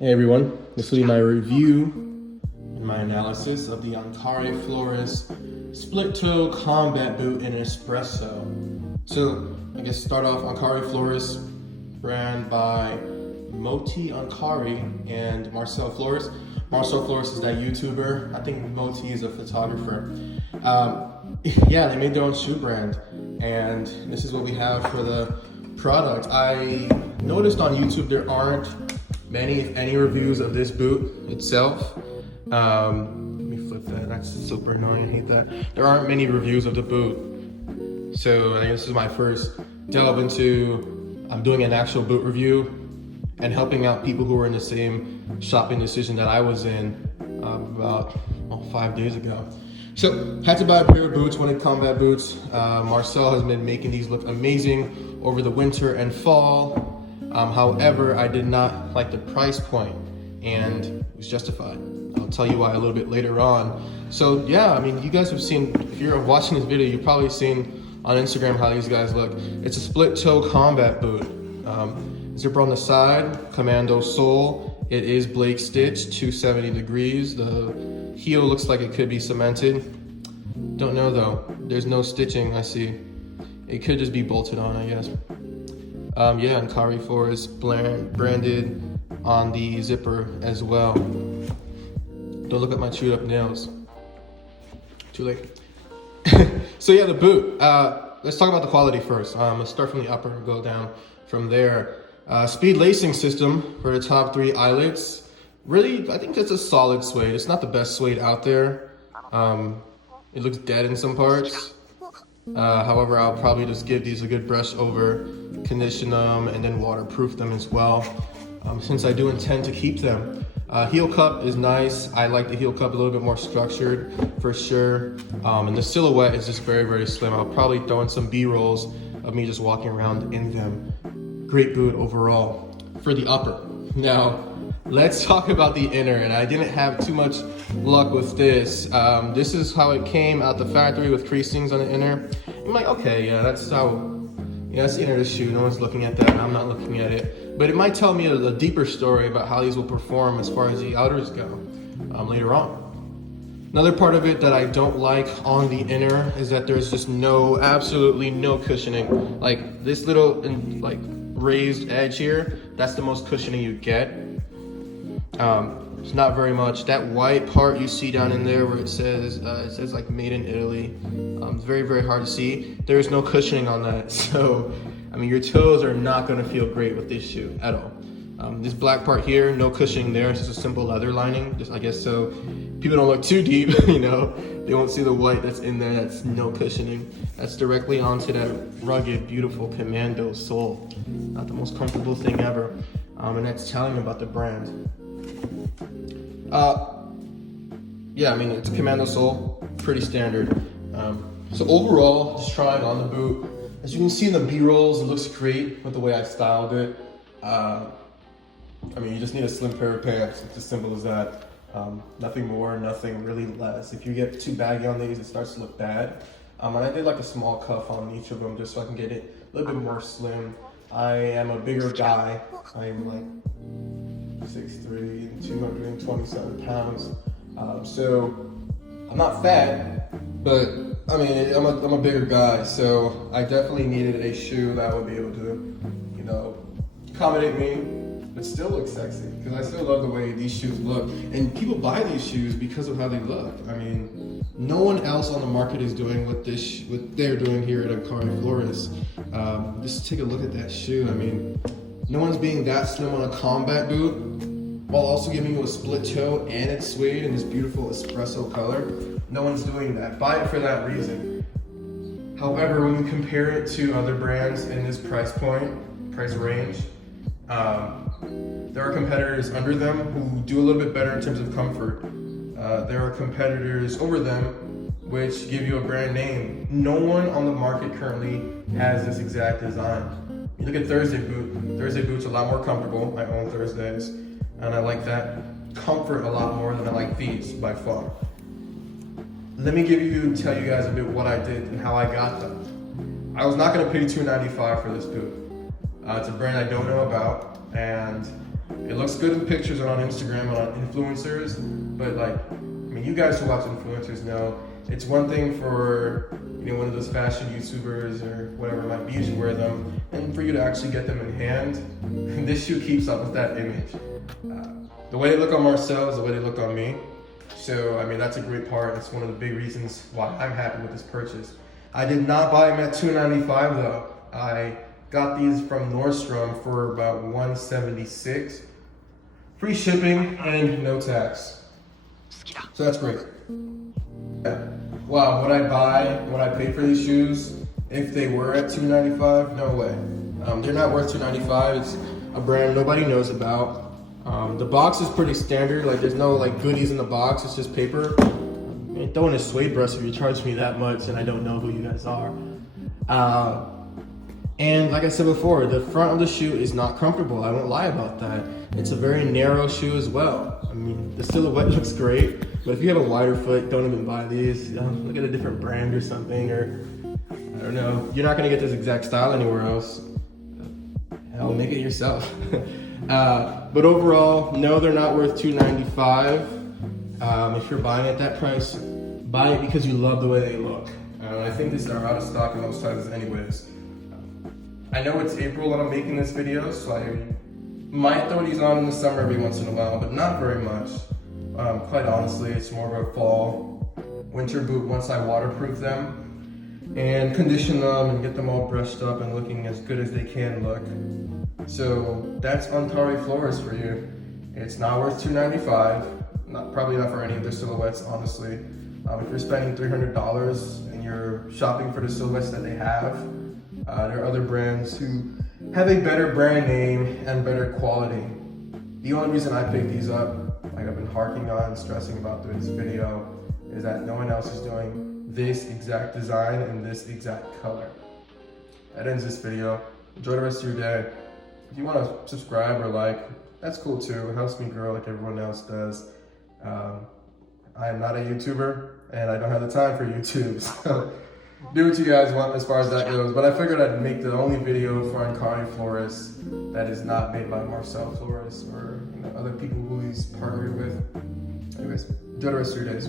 Hey everyone, this will be my review and my analysis of the Ankari Floruss split toe combat boot in Espresso. So I guess start off Ankari Floruss, brand by Moti Ankari and Marcel Floruss. Marcel Floruss is that YouTuber. I think Moti is a photographer. Yeah, they made their own shoe brand, and this is what we have for the product. I noticed on YouTube there aren't many, if any, reviews of this boot itself. Let me flip that, that's super annoying, I hate that. There aren't many reviews of the boot. So I think this is my first delve into, I'm doing an actual boot review and helping out people who were in the same shopping decision that I was in about 5 days ago. So, had to buy a pair of boots, wanted combat boots. Marcel has been making these look amazing over the winter and fall. However, I did not like the price point, and it was justified. I'll tell you why a little bit later on. So yeah, I mean, you guys have seen, if you're watching this video, you've probably seen on Instagram how these guys look. It's a split toe combat boot. Zipper on the side, commando sole. It is Blake stitch, 270 degrees. The heel looks like it could be cemented. Don't know though. There's no stitching, I see. It could just be bolted on, I guess. Yeah, Ankari Floruss branded on the zipper as well. Don't look at my chewed up nails. Too late. So yeah, the boot. Let's talk about the quality first. Let's start from the upper and go down from there. Speed lacing system for the top 3 eyelets. Really, I think that's a solid suede. It's not the best suede out there. It looks dead in some parts. However, I'll probably just give these a good brush over, condition them, and then waterproof them as well, since I do intend to keep them. Heel cup is nice. I like the heel cup a little bit more structured for sure. And the silhouette is just very, very slim. I'll probably throw in some B-rolls of me just walking around in them. Great boot overall. For the upper. Now, let's talk about the inner, and I didn't have too much luck with this. This is how it came out the factory with creasings on the inner. I'm like, okay, yeah, that's how, yeah, that's the inner of the shoe. No one's looking at that, and I'm not looking at it. But it might tell me a deeper story about how these will perform as far as the outers go later on. Another part of it that I don't like on the inner is that there's just absolutely no cushioning. Like this little like raised edge here, that's the most cushioning you get. It's not very much. That white part you see down in there where it says like made in Italy, it's very, very hard to see. There's no cushioning on that. So, I mean, your toes are not gonna feel great with this shoe at all. This black part here, no cushioning there. It's just a simple leather lining, just I guess so people don't look too deep, you know, they won't see the white that's in there. That's no cushioning. That's directly onto that rugged, beautiful commando sole. Not the most comfortable thing ever. And that's telling about the brand. Yeah, I mean, it's a commando sole, pretty standard. So overall, just trying on the boot. As you can see in the B-rolls, it looks great with the way I styled it. I mean, you just need a slim pair of pants. It's as simple as that. Nothing more, nothing really less. If you get too baggy on these, it starts to look bad. And I did like a small cuff on each of them just so I can get it a little bit more slim. I am a bigger guy. I am like 6'3", 227 pounds. So I'm not fat, but I mean, I'm a bigger guy. So I definitely needed a shoe that would be able to, you know, accommodate me, but still look sexy, because I still love the way these shoes look. And people buy these shoes because of how they look. I mean, no one else on the market is doing what they're doing here at Ankari Floruss. Just take a look at that shoe. I mean, no one's being that slim on a combat boot, while also giving you a split toe and it's suede in this beautiful espresso color. No one's doing that. Buy it for that reason. However, when you compare it to other brands in this price range, there are competitors under them who do a little bit better in terms of comfort. There are competitors over them which give you a brand name. No one on the market currently has this exact design. You look at Thursday boot. Thursday boot's a lot more comfortable. I own Thursdays, and I like that comfort a lot more than I like these by far. Let me tell you guys a bit what I did and how I got them. I was not gonna pay $295 for this boot. It's a brand I don't know about, and It looks good in pictures and on Instagram and on influencers, but like, I mean, you guys who watch influencers know it's one thing for one of those fashion YouTubers or whatever it might be to wear them, and for you to actually get them in hand. And this shoe keeps up with that image. The way they look on Marcel is the way they look on me. So I mean, that's a great part. It's one of the big reasons why I'm happy with this purchase. I did not buy them at $295 though. I got these from Nordstrom for about $176. Free shipping and no tax. So that's great. Yeah. Wow, would I pay for these shoes if they were at $295? No way. They're not worth $295. It's a brand nobody knows about. The box is pretty standard. Like, there's no like goodies in the box. It's just paper. And throw in a Suede brush if you charge me that much, and I don't know who you guys are. And like I said before, the front of the shoe is not comfortable. I won't lie about that. It's a very narrow shoe as well. I mean, the silhouette looks great, but if you have a wider foot, don't even buy these. Look at a different brand or something, or I don't know. You're not gonna get this exact style anywhere else. Hell, make it yourself. But overall, no, they're not worth $295. If you're buying at that price, buy it because you love the way they look. I think these are out of stock in most sizes anyways. I know it's April when I'm making this video, so I might throw these on in the summer every once in a while, but not very much. Quite honestly, it's more of a fall, winter boot once I waterproof them and condition them and get them all brushed up and looking as good as they can look. So that's Ankari Floruss for you. It's not worth $295. Probably not for any of their silhouettes, honestly. If you're spending $300 and you're shopping for the silhouettes that they have, there are other brands who have a better brand name and better quality. The only reason I picked these up, like I've been harking on and stressing about through this video, is that no one else is doing this exact design in this exact color. That ends this video. Enjoy the rest of your day. If you want to subscribe or like, that's cool too. It helps me grow like everyone else does. I am not a YouTuber and I don't have the time for YouTube, so do what you guys want as far as that goes. But I figured I'd make the only video for Ankari Floruss that is not made by Marcel Floruss or other people who he's partnered with. Anyways, enjoy the rest of your days.